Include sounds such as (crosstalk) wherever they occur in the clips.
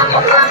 Gracias.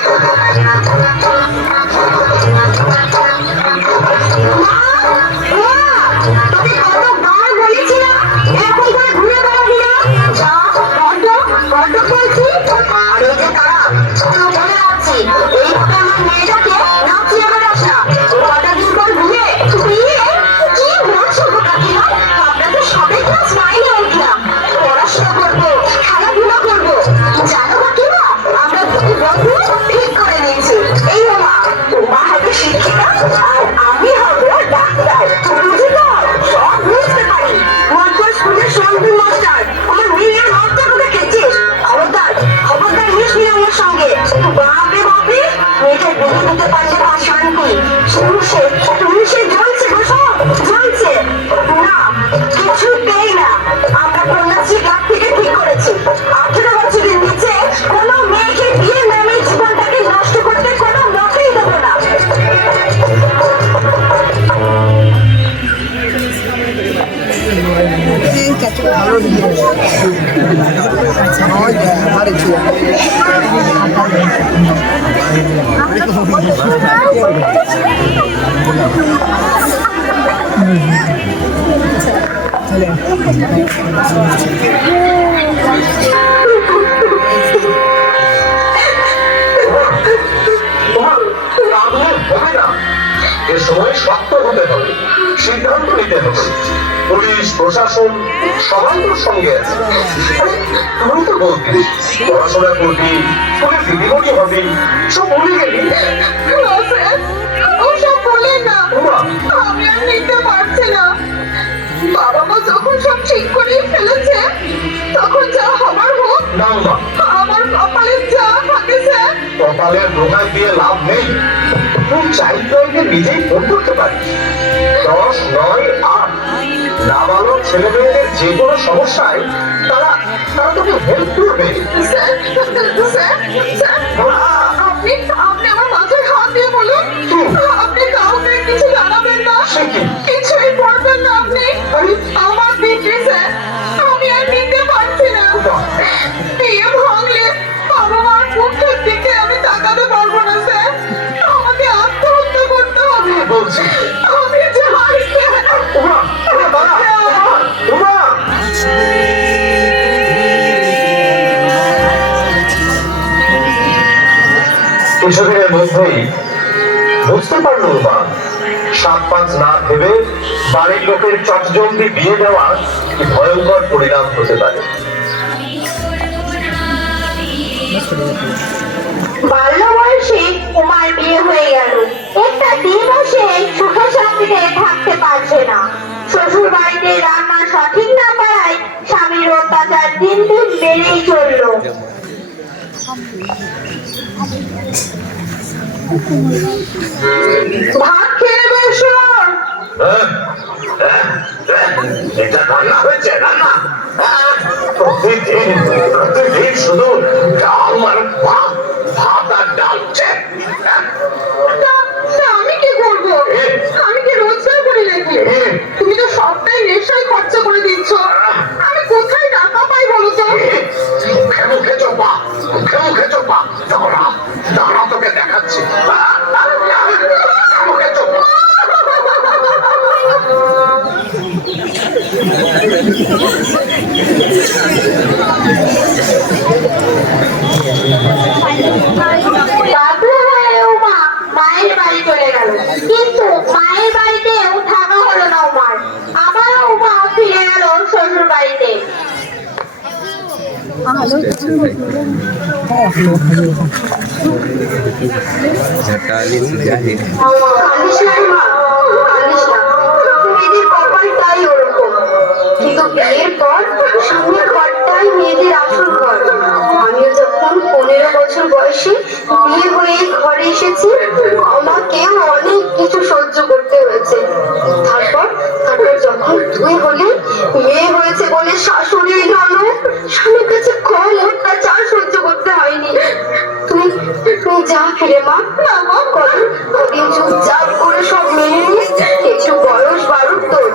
পড়াশোনা করবি তোর দিদিমণি হবি সব ভুলে গেলি। তখন যা হবার হোক না মা আমার কপালে যা দিয়ে লাভ নেই। তুই চাইতে নিজেই ফোন করতে পারিস। দশ নয় আট নাবালক ছেলে মেয়েদের যে কোনো সমস্যায় তারা তারা তোকে হেল্প করবে। স্যার স্যার স্যার পাঁচ না ভেবে বাড়ির লোকের চটজলদি বিয়ে দেওয়া ভয়ঙ্কর পরিণাম হতে পারে। বাল্য বয়সে বিয়ে হয়ে গেল। একটা দিনও সুখে শান্তিতে থাকতে পারছে না। শ্বশুর বাড়িতে রান্না সঠিক না পারায় স্বামীর অত্যাচার দিন দিন বেড়েই চলল। ভাত খেয়ে? হ্যাঁ? হ্যাঁ? এটা রান্না? প্রতিদিন প্রতিদিন শুধু ডাল আর ভাত ভাত আর ডাল ছে। কাঁদিস না রে মা, কাঁদিস না। মেয়েদের কপালটাই ওরকম। কিন্তু বিয়ের পর স্বামীর ঘরটাই মেয়েদের আসল ঘর। আমিও যখন পনেরো বছর বয়সে বিয়ে হয়ে ঘরে এসেছি। আমাকেও অনেক কিছু সহ্য করতে হয়েছে। তারপর তারপর যখন তুই হলি মেয়ে হয়েছে বলে শাশুড়ি ননদ স্বামীর কাছে কম অত্যাচার সহ্য করতে হয়নি। তুই তুই যা ফিরে মা না মা কদিন চুপচাপ করে সব মেনে নিস একটু বয়স বাড়ুক তোর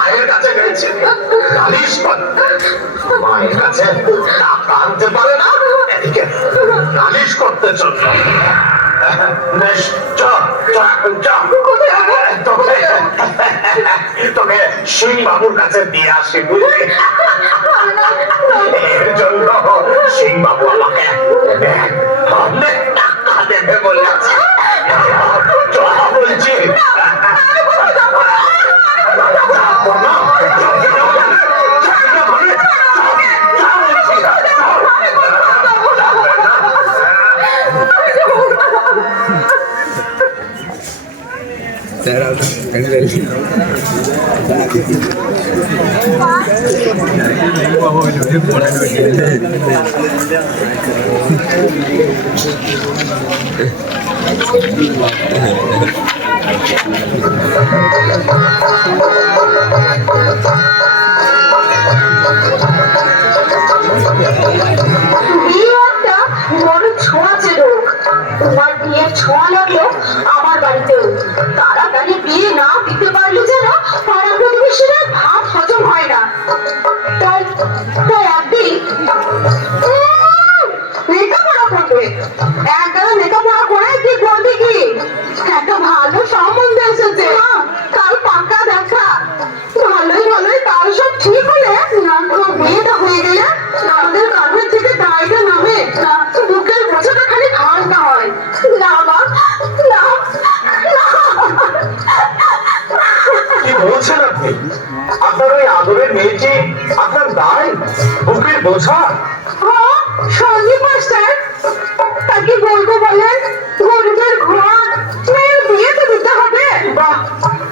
মায়ের কাছে গেছে। নালিশ করে। মায়ের কাছে টাকা আনতে পারে না এদিকে নালিশ করতে চল বেশ, চ চ, এখন চ। তোকে বাবুর কাছে দিয়ে আসি বুঝলি? এর জন্য সিং বাবু আমাকে অনেক টাকা দেবে বলেছে। ছোঁয়াচে রোগ তোমার বিয়ের ছোঁয়া লাগল আমার বাড়িতেও তাড়াতাড়ি বিয়ে না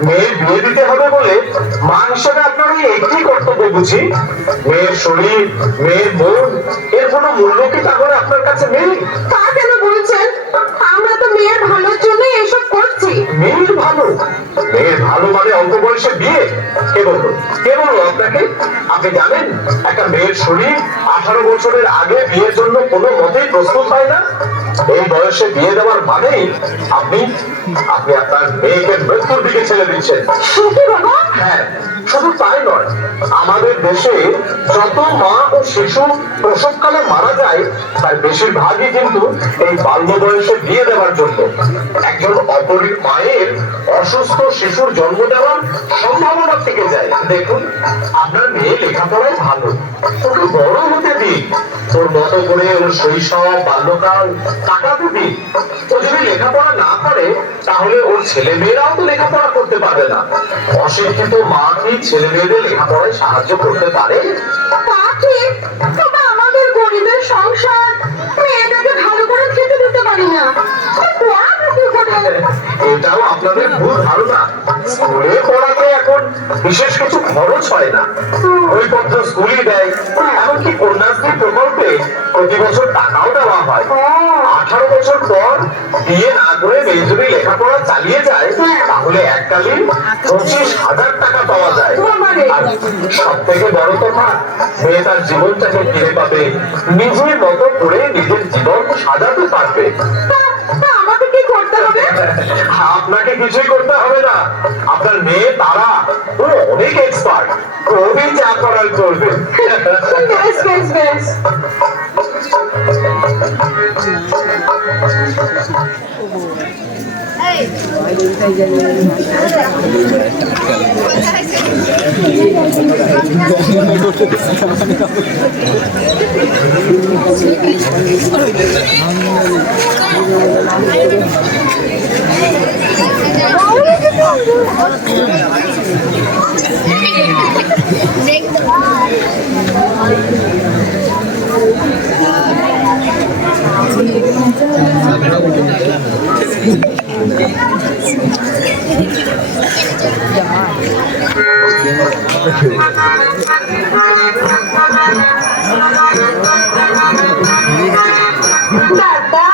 মেয়ের বিয়ে দিতে হবে বলে মা হিসেবে আপনার একটি কর্তব্য বুঝি? মেয়ের শরীর মেয়ের মন এর কোনো মূল্য কি তাহলে আপনার কাছে নেই? তা কেন বলছেন? আমরা তো মেয়ের ভালোর জন্য এসব করছি। মেয়ের ভালো? মেয়ের ভালো মানে অল্প বয়সে বিয়ে? কে বলল? কে বলল আপনাকে? আপনি জানেন একটা মেয়ের শরীর আঠারো বছরের আগে বিয়ের জন্য কোনো মতেই প্রস্তুত হয় না? এই বয়সে বিয়ে দেওয়ার মানেই আপনি আপনি আপনার মেয়েকে মৃত্যুর দিকে ছেড়ে দিচ্ছেন। হ্যাঁ। শুধু তাই নয়, আমাদের দেশে যত মা ও শিশু প্রসবকালে মারা যায়, তার বেশিরভাগই কিন্তু এই বাল্য বয়সে বিয়ে দেওয়ার জন্য। একজন অপরিক মায়ের অসুস্থ শিশুর জন্ম দেওয়ার সম্ভাবনা থেকে যায়। দেখুন, আপনার মেয়ে লেখাপড়ায় ভালো। ওকে বড় হতে দিন, তোর মতো করে ওর শৈশব, বাল্যকাল কাটাতে দিন। ও যদি লেখাপড়া না করে, তাহলে ওর ছেলে মেয়েরাও তো লেখাপড়া করতে পারবে না। অশিক্ষিত মা কি ছেলে মেয়েদের লেখাপড়ায় সাহায্য করতে পারে? আমাদের গরিবের সংসার। মেয়েদেরকে ভালো করে খেতে দিতে পারি না। এটাও আপনাদের ভুল ধারণা। স্কুলে এখন বিশেষ কিছু খরচ হয় না। বইপত্র স্কুলই দেয়, এমনকি কন্যাশ্রী প্রকল্পে প্রতি বছর টাকাও দেওয়া হয়। আঠারো বছর পর বিয়ে না করে মেয়ে যদি লেখাপড়া চালিয়ে যায়, তাহলে এককালীন পঁচিশ হাজার টাকা পাওয়া যায়। আর সব থেকে বড় কথা, মেয়ে তার জীবনটাকে ফিরে পাবে, নিজের মতো করে নিজের জীবন সাজাতে পারবে। আপনাকে কিছুই করতে হবে না। আপনার মেয়ে তারা ও অনেক এক্সপার্ট খুবই যা করার করবে বেশ বেশ Bye.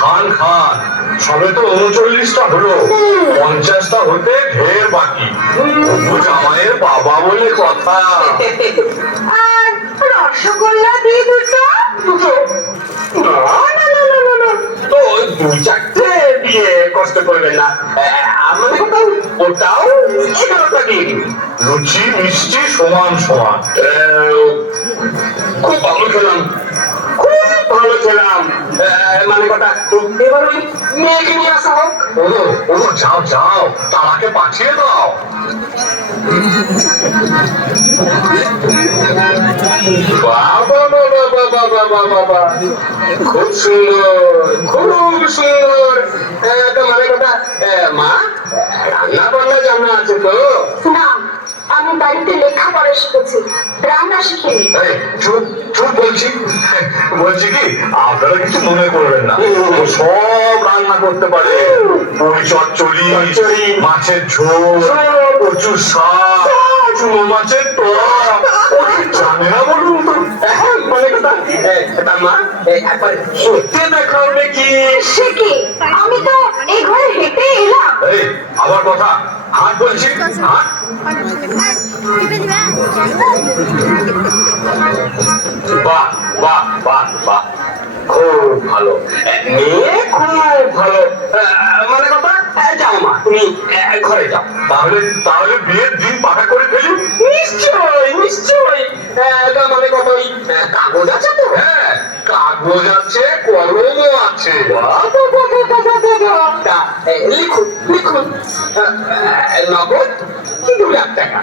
খান খান। সবে তো উনচল্লিশটা হলো। পঞ্চাশটা হতে ঢের বাকি। জামাইয়ের বাবা বলে কথা। আর রসগোল্লা দি দুটো? দুটো? তো ওই চারটে দিয়ে কষ্ট করবেন না। ওটাও এগারোটা দিয়ে লুচি মিষ্টি সমান সমান। খুব ভালো খেলাম। খুব সুন্দর খুব সুন্দর। মানে কথা মা রান্না বান্না জানা আছে তো? আমি বাড়িতে লেখাপড়া শিখেছি। রান্না শিখিনি। চুপ বলছি। বলছি কি আপনারা কিছু মনে করবেন না। ও সব রান্না করতে পারে। পুরি চচ্চড়ি মাছের ঝোল কচুর শাক চুনো মাছের টক মা একবার সত্যি দেখাও নাকি সে কি? আমি তো এই ঘরে হেঁটে এলাম। আবার কথা। হাত বলছি। হাত। বাহ বাহ বাহ বাহ। খুব ভালো। মেয়ে খুব ভালো। মানে কথা যাও মা তুমি এ, ঘরে যাও। তাহলে তাহলে বিয়ের দিন পাকা করে ফেলি? নিশ্চয় নিশ্চয় এ, তা মানে ওই এ, কাগজ আছে তো। হ্যাঁ কাগজ আছে কলমও আছে। তা, লিখুন লিখুন। এ, নগদ দু লাখ টাকা।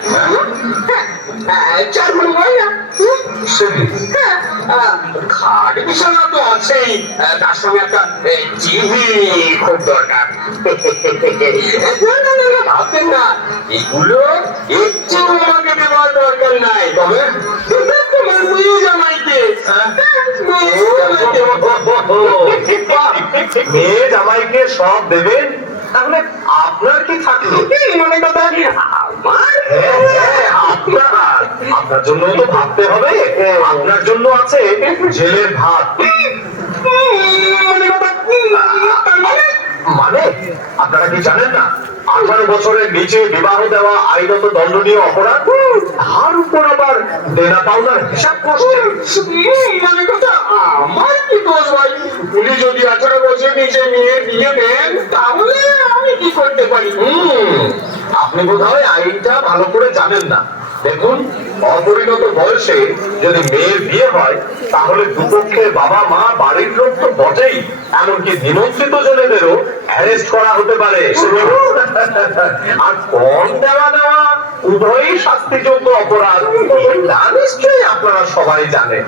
হ্যাঁ, হ্যাঁ, চার গুণ হয় না। হুম, হ্যাঁ, আহ, খাট বিছানা তো আছেই। তার সঙ্গে একটা টিভি খুব দরকার। না না না ভাববেন না। এগুলো একটু আমাকে দেওয়ার দরকার নাই তবে তোমার মেয়ে জামাইকে। হ্যাঁ, জামাইকে। (laughs) মেয়ে জামাইকে সব দেবেন? তাহলে আপনার কি থাকল মানে কথা আমার? আপনার। আপনার জন্য তো ভাবতে হবে। আপনার জন্য আছে জেলের ভাত। মানে কথা মানে? আপনারা কি জানেন না? আঠারো বছরের নিচে বিবাহ দেওয়া আইনত দণ্ডনীয় অপরাধ? তার উপর আবার দেনা পাওনার হিসাব করছে? মানে আমার কি দোষ ভাই? উনি যদি আঠারো বছর নিচে নিয়ে বিয়ে দেন তাহলে আমি কি করতে পারি? আপনি বোধহয় আইনটা ভালো করে জানেন না। দেখুন অপরিণত বয়সে যদি মেয়ের বিয়ে হয় তাহলে দুপক্ষের বাবা মা বাড়ির লোক তো বটেই। এমনকি নিমন্ত্রিত জনেদেরও অ্যারেস্ট করা হতে পারে। আর কম দেওয়া নেওয়া উভয়ই শাস্তিযোগ্য অপরাধ। তা নিশ্চয়ই আপনারা সবাই জানেন।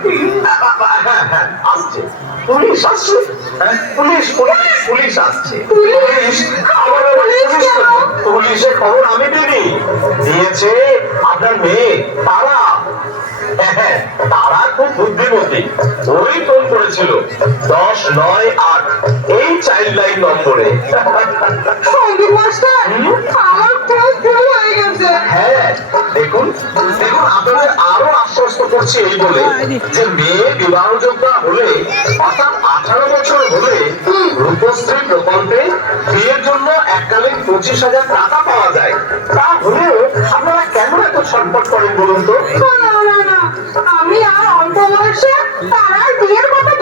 হ্যাঁ, হ্যাঁ, আসছে। পুলিশ আসছে। পুলিশ পুলিশ পুলিশ আসছে। পুলিশ? আবার আবার পুলিশ কেন? পুলিশের খবর আমি দিইনি। দিয়েছে আপনার মেয়ে তারা। তারা খুব বুদ্ধিমতী। ওই ফোন করেছিল। দশ নয় আট। এই চাইল্ড লাইন নম্বরে মাস্টার আমার হ্যাঁ দেখুন দেখুন, আপনাদের আরও আশ্বস্ত করছি এই বলে যে মেয়ে বিবাহযোগ্য হলে অর্থাৎ আঠারো বছর হলে রূপশ্রী প্রকল্পে বিয়ের জন্য এককালীন পঁচিশ হাজার টাকা পাওয়া যায়। তা হলেও আপনারা কেন এত ছটপট করেন বলুন তো? আমি আর অল্প বয়সে তারার বিয়ের কথা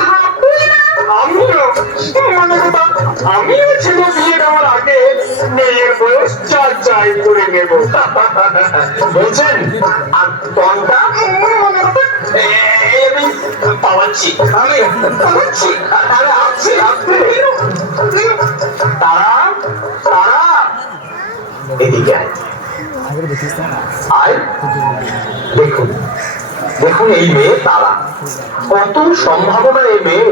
আমিও ছিল বিয়ে দেওয়ার আগে মেয়ের বয়স চার চাই করে নেব। বলছেন? আর তনটা আমি পাওয়াচ্ছি। আমি পাওয়াচ্ছি। আরে আসছে আসছে। তারা তারা এদিকে আয়। আয়। দেখুন দেখুন এই মেয়ে তারা। কত সম্ভাবনা এই মেয়ে।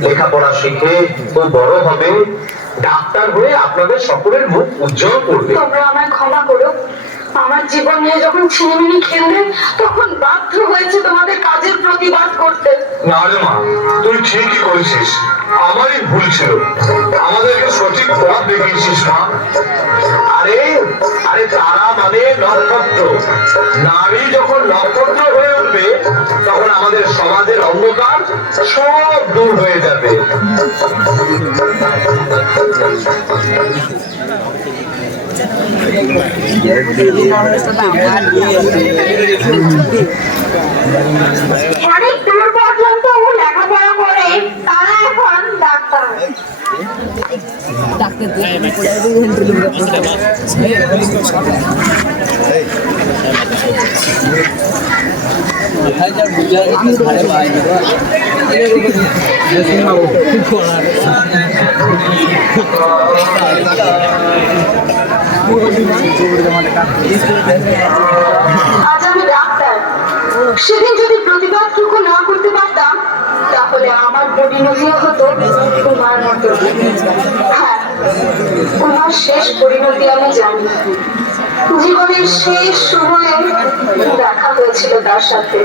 লেখাপড়া শিখে ও বড় হবে। ডাক্তার হয়ে আপনাদের সকলের মুখ উজ্জ্বল করবে। তোমরা আমায় ক্ষমা করো। আমার জীবন নিয়ে যখন ছিনিমিনি খেললে তখন বাধ্য হয়েছে তোমাদের কাজের প্রতিবাদ করতে। না রে মা তুই ঠিকই করেছিস আমারই ভুল ছিল। আমাদেরকে সঠিক পথ দেখিয়েছিস মা। আরে আরে তারা মানে নক্ষত্র। নারী যখন নক্ষত্র উঠবে তখন আমাদের সমাজের অন্ধকার সব দূর হয়ে যাবে। অনেক দূর পর্যন্ত লেখাপড়া করে তারা এখন ডাক্তার। ডাক্তার। সেদিন যদি প্রতিবাদটুকু না করতে পারতাম, তাহলে আমার পরিণতিও হতো তোমার মতো। হ্যাঁ তোমার শেষ পরিণতি আমি জানি। জীবনের শেষ সময়ে দেখা হয়েছিল তার সাথে!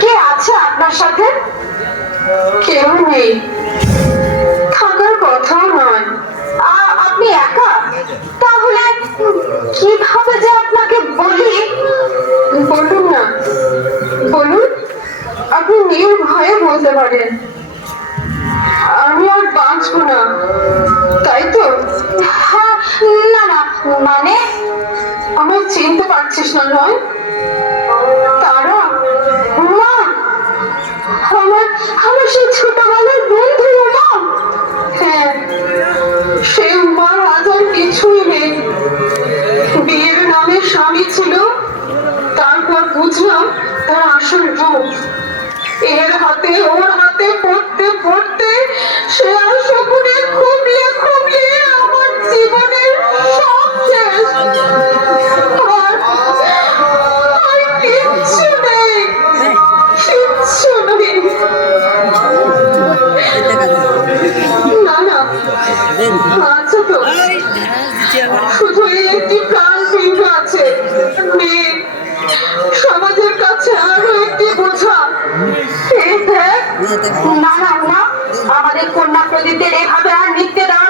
কে আছে আপনার সাথে? কেউ নেই। থাকার কথাও নয়। আপনি একা? তাহলে কীভাবে যে আপনাকে বলি? বলুন না। বলুন। আপনি নির্ভয়ে বলতে পারেন আমি আর বাঁচবো না, তাই তো? হ্যাঁ না না মানে আমার চিনতে পারছিস না নয় তারা, মা, আমার আমার সেই ছোটবেলার বন্ধু উমা হ্যাঁ সে উমার আজ আর কিছুই নেই। বিয়ের নামে স্বামী ছিল তারপর বুঝলাম তার আসল রূপ। এর হাতে ওর হাতে পড়তে পড়তে সে আর খুবলে খুবলে আমার জীবনের সব শেষ। আমাদের কন্যা প্রদীপদের এভাবে আর নিতে দেওয়া